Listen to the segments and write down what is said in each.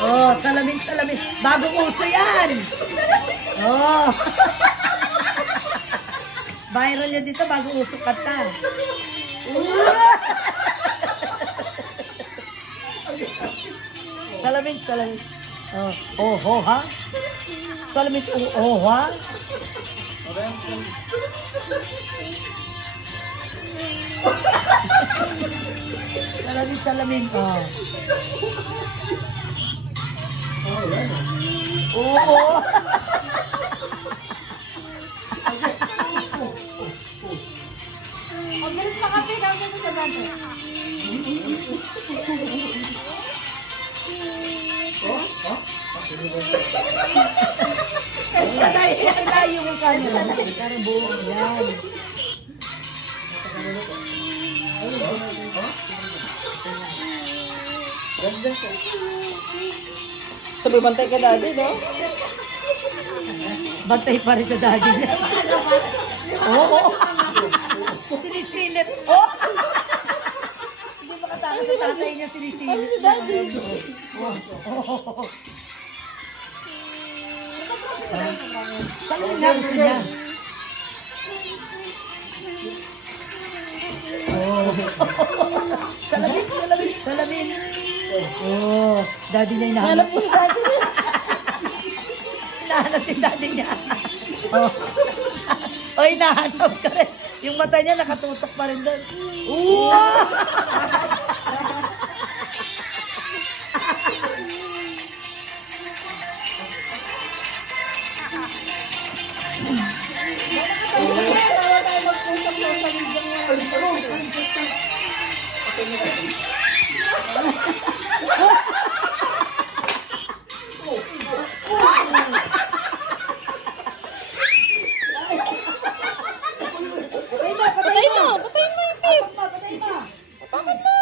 Oh, salamin, salamin. Bagong uso yan. Oh. Viral yan dito, bagong uso kanta. Salamin, salamin. Oh, oh, ho, ha? Salamin, oh, oh, ha? Salamin, salamin. Oh. Oo. Ang bilis makapit, ang bilis sa dati. Siya na yan. Layo mo ka niya. Parang buo. Yan. Sabi bantay ka daddy, no? Bantay pa rin sa daddy niya. Oo. Sinisilip. Oh! Hindi makatakas sa tatay niya sinisilip. Ano si daddy? Salamin nga gusto niya. Oh. Salamin, salamin, salamin. Oh, daddy niya Hanap hinahanap. niya si daddy niya. Hinahanap yung daddy niya. Oh. Oh, hinahanap ka rin. Yung mata niya nakatutok pa rin doon. Wow! Patayin mo! Patayin mo yung fish! Bakit mo? Bakit mo?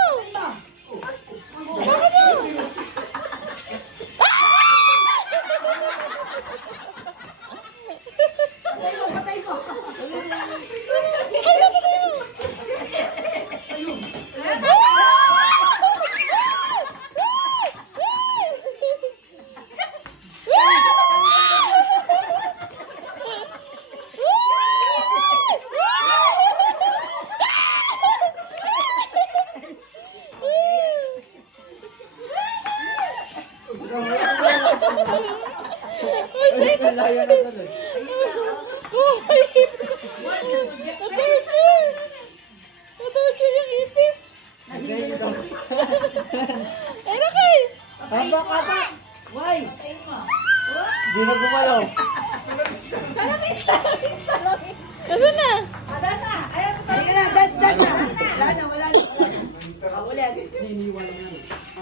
Na-torture yung ipis. Ay, nakay! Aba, aba. Why? Di na gumalaw. Salamin, salamin, salamin. Nasaan na? Adas na, ayaw ko tayo. Ayun na, das, das na. Wala na, wala na. Ulit.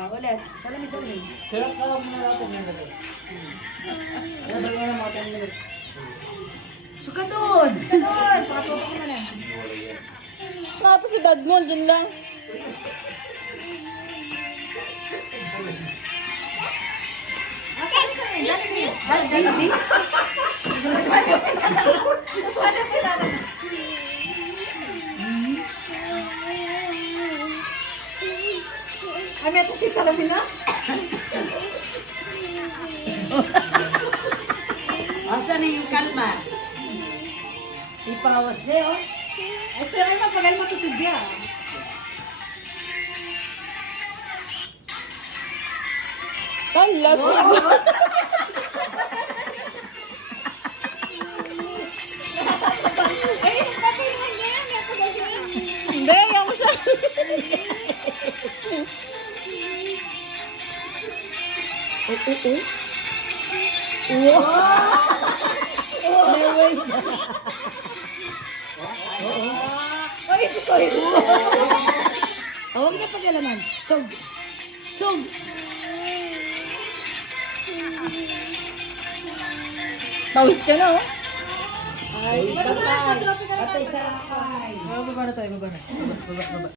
Ulit. Salamin, salamin. Kaya kala mo na natin yan. Kaya dalawa na mga 10 minutes. Suka doon. Doon, pasok ko na. Nakapos si dad mo, dyan lang. Asan sa rin? Dali mo yun. Dali. Ano mo dali? Ano ito si salamin na? Asa na yung kalma? Ipawas na oh. Ay, salamin na, pagal matutudya. Talas. Ay, kapay naman yan. May pagkasin. Hindi, ayaw mo siya. May way na. Ay, gusto yun. Huwag na pag-alaman. Sog. Sog. Pawis ka na, oh. Ay, patay. Patay sa lakay. Baba na tayo, baba na. Baba.